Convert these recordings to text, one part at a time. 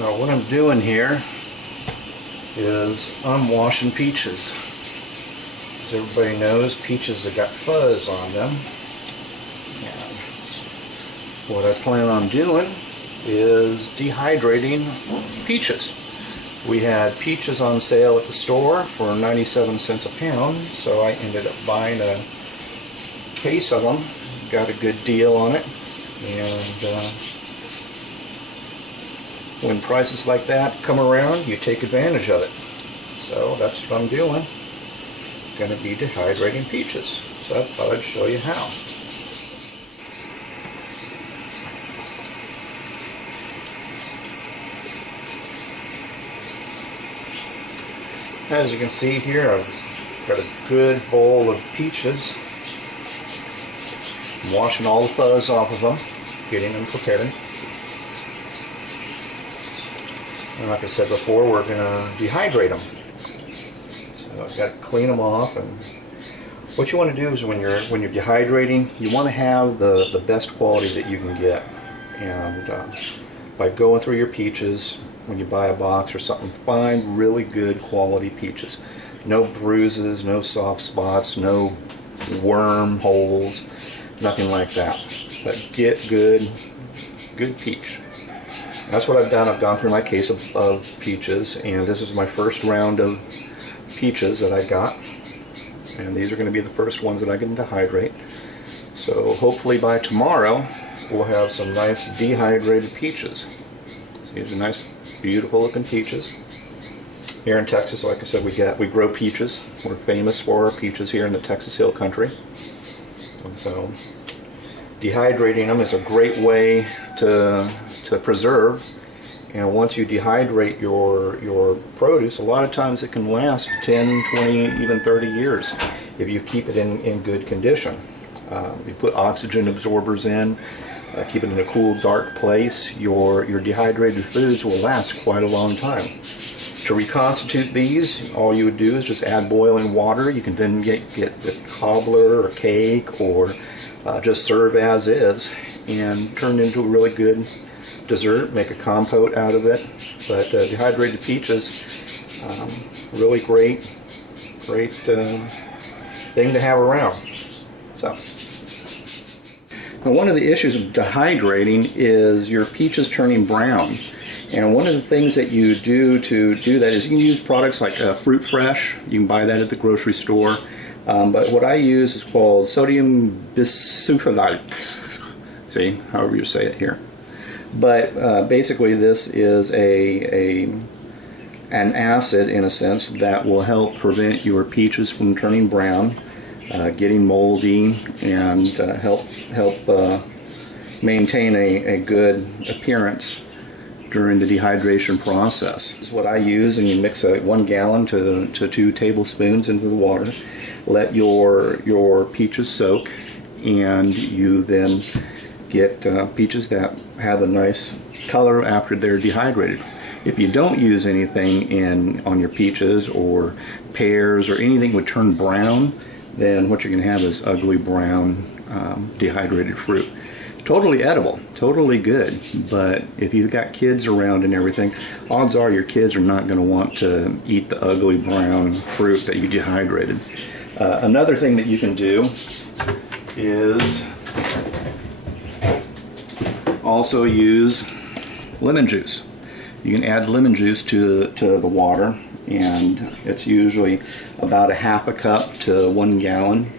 Now what I'm doing here is I'm washing peaches. As everybody knows, peaches have got fuzz on them. And what I plan on doing is dehydrating peaches. We had peaches on sale at the store for 97 cents a pound, so I ended up buying a case of them. Got a good deal on it, and when prices like that come around, you take advantage of it. So that's what I'm doing. Going to be dehydrating peaches. So I thought I'd show you how. As you can see here, I've got a good bowl of peaches. I'm washing all the fuzz off of them, getting them prepared. And like I said before, we're going to dehydrate them. So I've got to clean them off. And what you want to do is when you're dehydrating, you want to have the best quality that you can get. And by going through your peaches, when you buy a box or something, find really good quality peaches. No bruises, no soft spots, no worm holes, nothing like that. But get good peach. That's what I've done. I've gone through my case of peaches, and this is my first round of peaches that I got. And these are going to be the first ones that I can dehydrate. So hopefully by tomorrow, we'll have some nice dehydrated peaches. So these are nice, beautiful looking peaches. Here in Texas, like I said, we grow peaches. We're famous for our peaches here in the Texas Hill Country. And so dehydrating them is a great way to preserve. And once you dehydrate your produce, a lot of times it can last 10, 20, even 30 years if you keep it in good condition. You put oxygen absorbers in, keep it in a cool, dark place, your dehydrated foods will last quite a long time. To reconstitute these, all you would do is just add boiling water. You can then get a cobbler or cake, or just serve as is and turn it into a really good dessert. Make a compote out of it. But dehydrated peaches, really great thing to have around. So. Now, one of the issues of dehydrating is your peaches turning brown. And one of the things that you do to do that is you can use products like Fruit Fresh. You can buy that at the grocery store. But what I use is called sodium bisulfite. See, however you say it here. But basically this is an acid, in a sense, that will help prevent your peaches from turning brown, getting moldy, and help maintain a good appearance during the dehydration process. This is what I use, and you mix 1 gallon to 2 tablespoons into the water. Let your peaches soak, and you then get peaches that have a nice color after they're dehydrated. If you don't use anything on your peaches or pears or anything would turn brown, then what you're going to have is ugly brown dehydrated fruit. Totally edible, totally good, but if you've got kids around and everything, odds are your kids are not going to want to eat the ugly brown fruit that you dehydrated. Another thing that you can do is also use lemon juice. You can add lemon juice to the water, and it's usually about 1/2 cup to 1 gallon.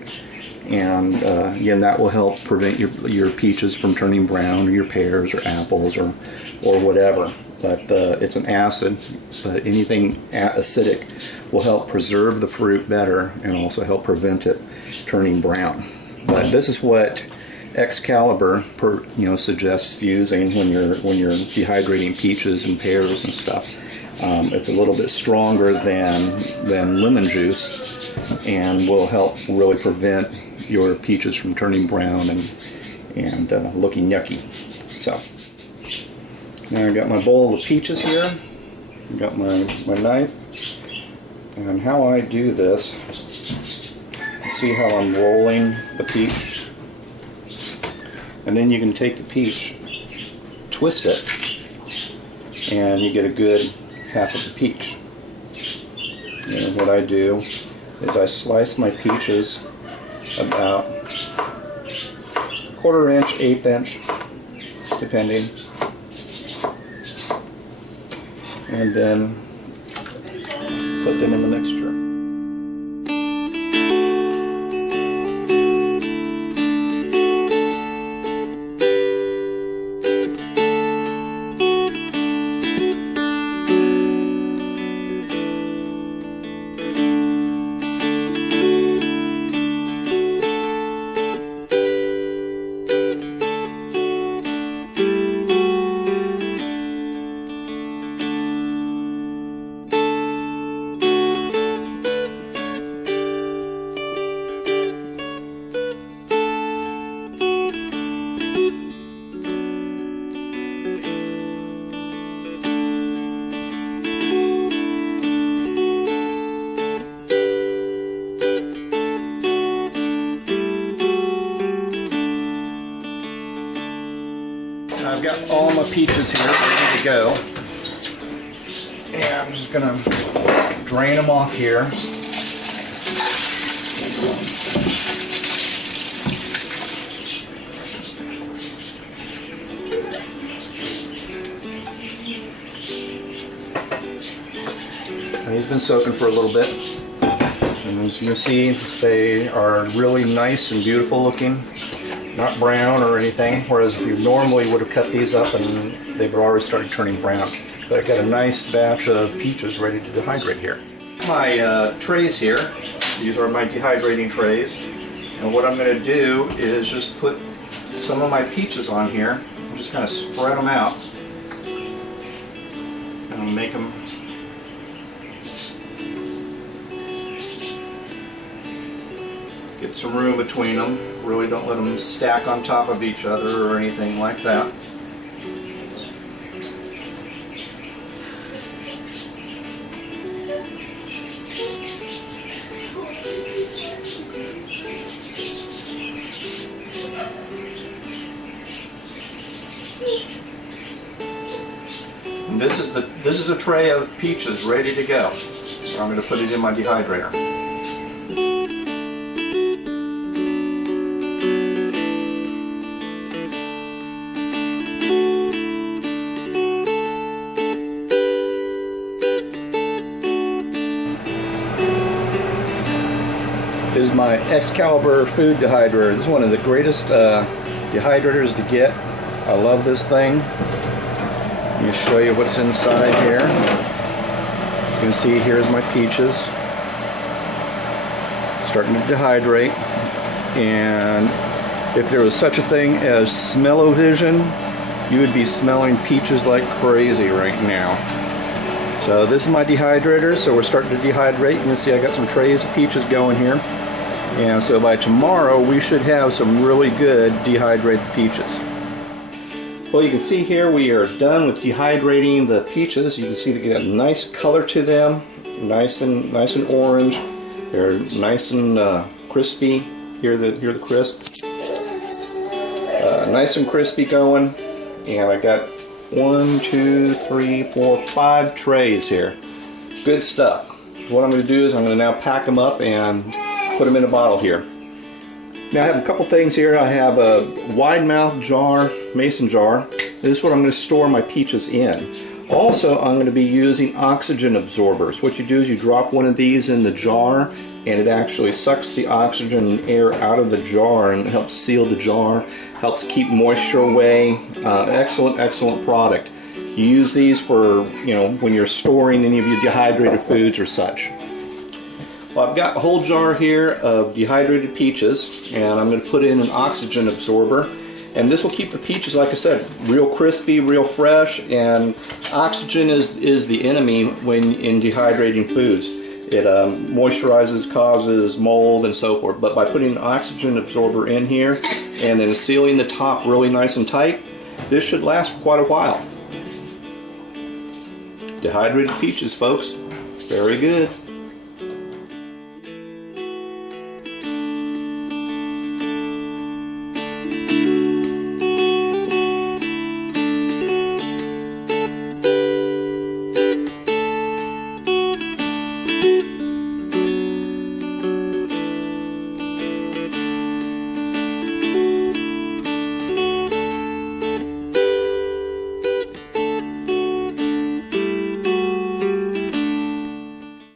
And again, that will help prevent your peaches from turning brown, or your pears or apples or whatever. But it's an acid, but anything acidic will help preserve the fruit better and also help prevent it turning brown. But this is what Excalibur suggests using when you're dehydrating peaches and pears and stuff. It's a little bit stronger than lemon juice, and will help really prevent your peaches from turning brown and looking yucky. So now I got my bowl of peaches here. I got my knife, and how I do this, see how I'm rolling the peach, and then you can take the peach, twist it, and you get a good half of the peach. And what I do is I slice my peaches about 1/4 inch, 1/8 inch, depending, and then put them in the mixture. I've got all my peaches here ready to go, and I'm just going to drain them off here. And these have been soaking for a little bit, and as you can see, they are really nice and beautiful looking. Not brown or anything, whereas you normally would have cut these up and they've already started turning brown. But I've got a nice batch of peaches ready to dehydrate here. My trays here, these are my dehydrating trays, and what I'm going to do is just put some of my peaches on here and just kind of spread them out and make them get some room between them. Really don't let them stack on top of each other or anything like that. And this is a tray of peaches ready to go. So I'm going to put it in my dehydrator. This is my Excalibur food dehydrator. This is one of the greatest dehydrators to get. I love this thing. Let me show you what's inside here. You can see here's my peaches starting to dehydrate, and if there was such a thing as smell-o-vision, you would be smelling peaches like crazy right now. So this is my dehydrator, so we're starting to dehydrate. You can see I got some trays of peaches going here. And so by tomorrow we should have some really good dehydrated peaches. Well, you can see here we are done with dehydrating the peaches. You can see they get a nice color to them, nice and orange. They're nice and crispy. Hear the crisp. Nice and crispy going. And I got 1, 2, 3, 4, 5 trays here. Good stuff. What I'm going to do is I'm going to now pack them up and put them in a bottle here. Now I have a couple things here. I have a wide mouth jar, mason jar. This is what I'm going to store my peaches in. Also, I'm going to be using oxygen absorbers. What you do is you drop one of these in the jar, and it actually sucks the oxygen and air out of the jar and helps seal the jar, helps keep moisture away. Excellent product. You use these for, when you're storing any of your dehydrated foods or such. Well, I've got a whole jar here of dehydrated peaches, and I'm going to put in an oxygen absorber. And this will keep the peaches, like I said, real crispy, real fresh, and oxygen is the enemy when in dehydrating foods. It moisturizes, causes mold, and so forth. But by putting an oxygen absorber in here and then sealing the top really nice and tight, this should last quite a while. Dehydrated peaches, folks. Very good.